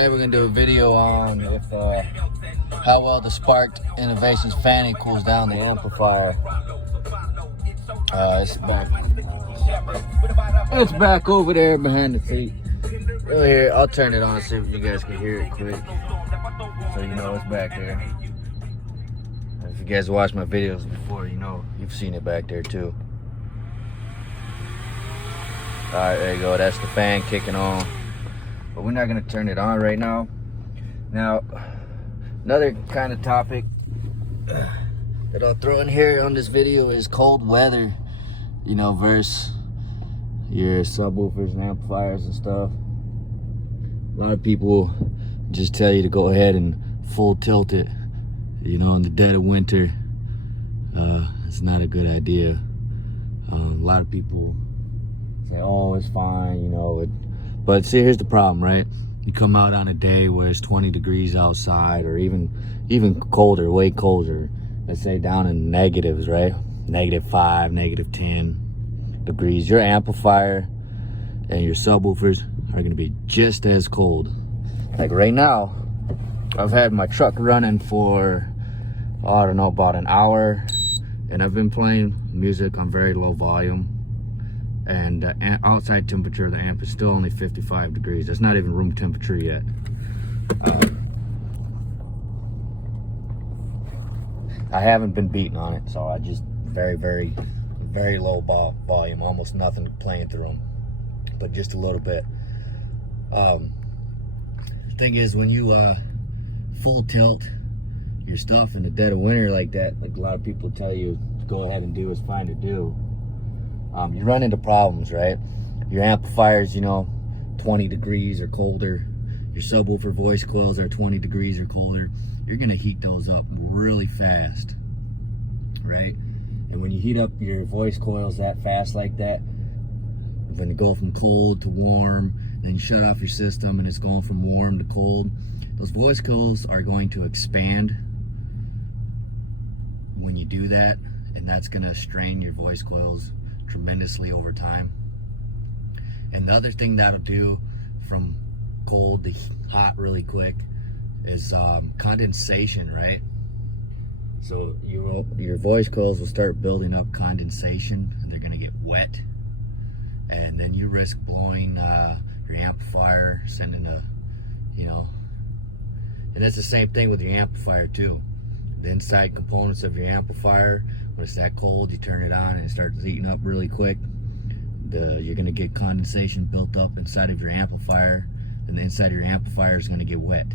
Today we're gonna do a video on if how well the Sparked Innovations Fannie cools down the amplifier. It's back over there behind the seat. Right here, I'll turn it on so if you guys can hear it quick, so you know it's back there. If you guys watched my videos before, you know you've seen it back there too. All right, there you go. That's the fan kicking on. But we're not gonna turn it on right now. Now, another kind of topic that I'll throw in here on this video is cold weather, you know, versus your subwoofers and amplifiers and stuff. A lot of people just tell you to go ahead and full tilt it, you know, in the dead of winter. It's not a good idea. A lot of people say, oh, it's fine, you know, but see, here's the problem, right? You come out on a day where it's 20 degrees outside, or even colder, way colder. Let's say down in negatives, right? -5, -10 degrees. Your amplifier and your subwoofers are gonna be just as cold. Like right now, I've had my truck running for, I don't know, about an hour, and I've been playing music on very low volume. And the outside temperature of the amp is still only 55 degrees. That's not even room temperature yet. I haven't been beating on it, so I just very low volume, almost nothing playing through them, but just a little bit. The thing is, when you full tilt your stuff in the dead of winter like that, like a lot of people tell you to go ahead and do, is fine to do. You run into problems, right? Your amplifiers, you know, 20 degrees or colder. Your subwoofer voice coils are 20 degrees or colder. You're gonna heat those up really fast, right? And when you heat up your voice coils that fast like that, when you go from cold to warm, then you shut off your system and it's going from warm to cold, those voice coils are going to expand when you do that, and that's gonna strain your voice coils tremendously over time. And the other thing that'll do from cold to hot really quick is condensation, right? So your voice coils will start building up condensation, and they're gonna get wet, and then you risk blowing your amplifier, sending a, you know, and it's the same thing with your amplifier too. The inside components of your amplifier, when it's that cold, you turn it on and it starts heating up really quick. You're gonna get condensation built up inside of your amplifier, and the inside of your amplifier is gonna get wet.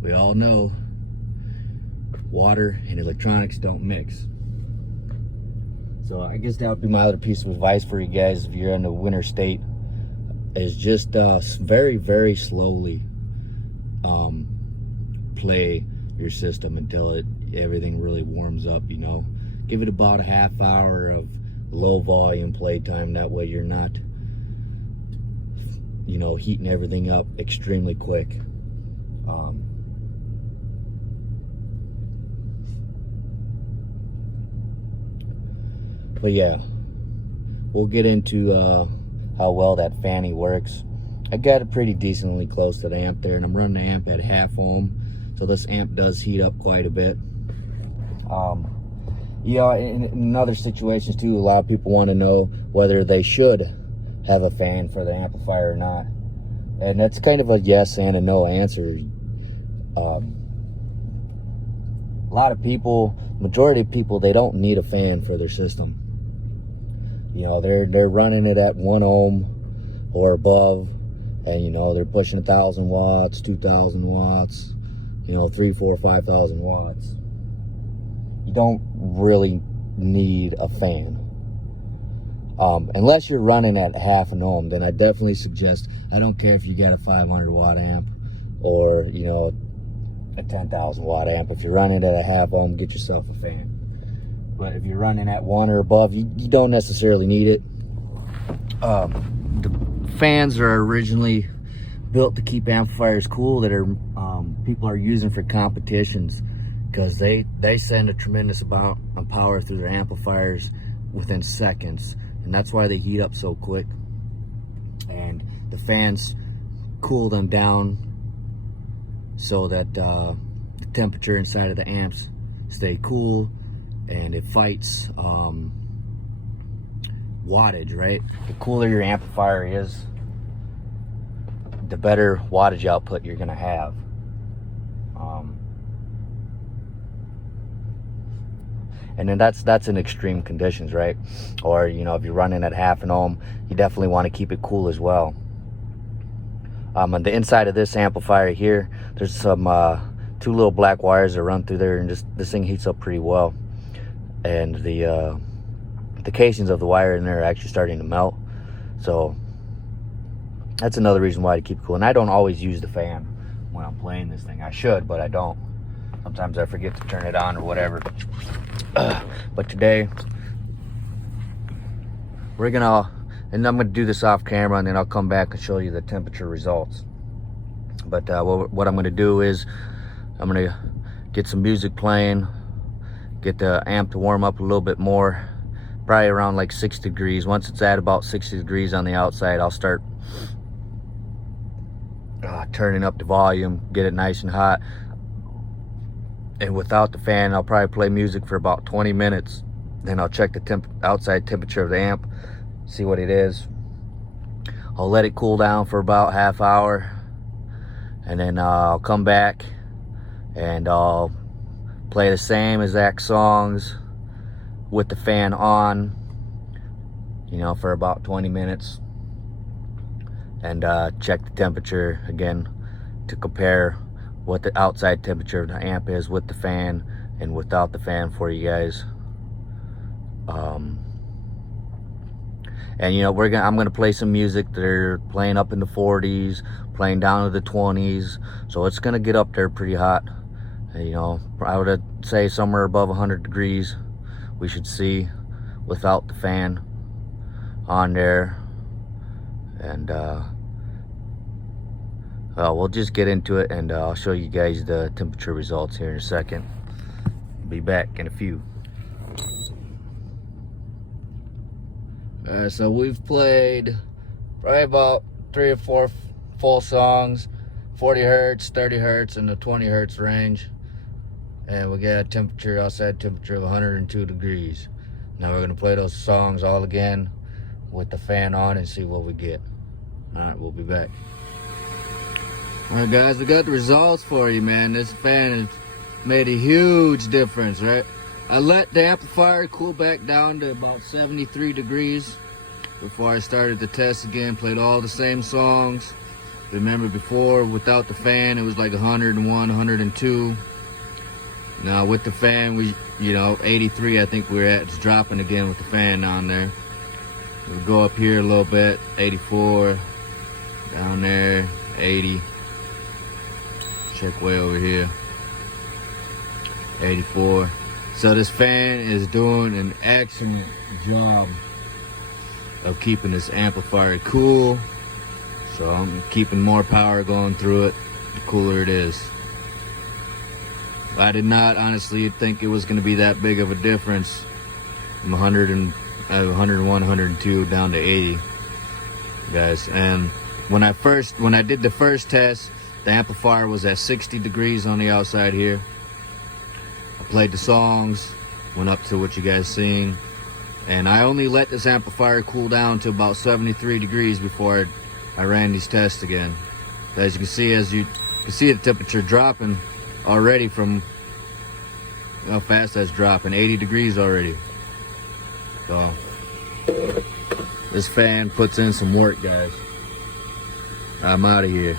We all know water and electronics don't mix. So I guess that would be my other piece of advice for you guys if you're in a winter state, is just very slowly play your system until everything really warms up, you know. Give it about a half hour of low volume playtime. That way you're not, you know, heating everything up extremely quick. But yeah, we'll get into how well that Fannie works. I got it pretty decently close to the amp there, and I'm running the amp at 1/2 ohm. So this amp does heat up quite a bit. Yeah, in other situations too, a lot of people want to know whether they should have a fan for the amplifier or not. And that's kind of a yes and a no answer. A lot of people, majority of people, they don't need a fan for their system. You know, they're running it at 1 ohm or above, and you know, they're pushing 1,000 watts, 2,000 watts, you know, 3, 4, 5,000 watts. You don't really need a fan. Unless you're running at 1/2 ohm, then I definitely suggest, I don't care if you got a 500 watt amp or, you know, a 10,000 watt amp. If you're running at 1/2 ohm, get yourself a fan. But if you're running at 1 or above, you don't necessarily need it. The fans are originally built to keep amplifiers cool that are people are using for competitions, because they send a tremendous amount of power through their amplifiers within seconds, and that's why they heat up so quick. And the fans cool them down so that the temperature inside of the amps stay cool, and it fights wattage, right? The cooler your amplifier is, the better wattage output you're gonna have. And then that's in extreme conditions, right? Or, you know, if you're running at half an ohm, you definitely want to keep it cool as well. On the inside of this amplifier here, there's some two little black wires that run through there, and this thing heats up pretty well. And the casings of the wire in there are actually starting to melt, so that's another reason why to keep it cool. And I don't always use the fan when I'm playing this thing. I should, but I don't. Sometimes I forget to turn it on or whatever. But today we're gonna, and I'm gonna do this off camera, and then I'll come back and show you the temperature results. But what I'm gonna do is I'm gonna get some music playing, get the amp to warm up a little bit more, probably around like 60 degrees. Once it's at about 60 degrees on the outside, I'll start turning up the volume, get it nice and hot. And without the fan, I'll probably play music for about 20 minutes. Then I'll check the outside temperature of the amp, see what it is. I'll let it cool down for about half hour, and then I'll come back and I'll play the same exact songs with the fan on, you know, for about 20 minutes, and check the temperature again to compare what the outside temperature of the amp is with the fan and without the fan for you guys. And you know, I'm gonna play some music. They're playing up in the 40s, playing down to the 20s, so it's gonna get up there pretty hot. You know, I would say somewhere above 100 degrees we should see without the fan on there. And we'll just get into it, and I'll show you guys the temperature results here in a second. Be back in a few. So we've played probably about 3 or 4 full songs, 40 hertz, 30 hertz, and the 20 hertz range. And we got a temperature, outside temperature of 102 degrees. Now we're gonna play those songs all again with the fan on and see what we get. All right, we'll be back. All right, guys, we got the results for you, man. This fan has made a huge difference, right? I let the amplifier cool back down to about 73 degrees before I started the test again. Played all the same songs. Remember before, without the fan, it was like 101, 102. Now with the fan, you know, 83 I think we're at. It's dropping again with the fan on there. We'll go up here a little bit, 84, down there, 80. Check way over here, 84. So this fan is doing an excellent job of keeping this amplifier cool. So I'm keeping more power going through it, the cooler it is. I did not honestly think it was going to be that big of a difference from 101, 102 down to 80, guys. And when I did the first test, the amplifier was at 60 degrees on the outside here. I played the songs, went up to what you guys seen, and I only let this amplifier cool down to about 73 degrees before I ran these tests again. As you can see the temperature dropping already from how fast that's dropping, 80 degrees already. So this fan puts in some work, guys. I'm out of here.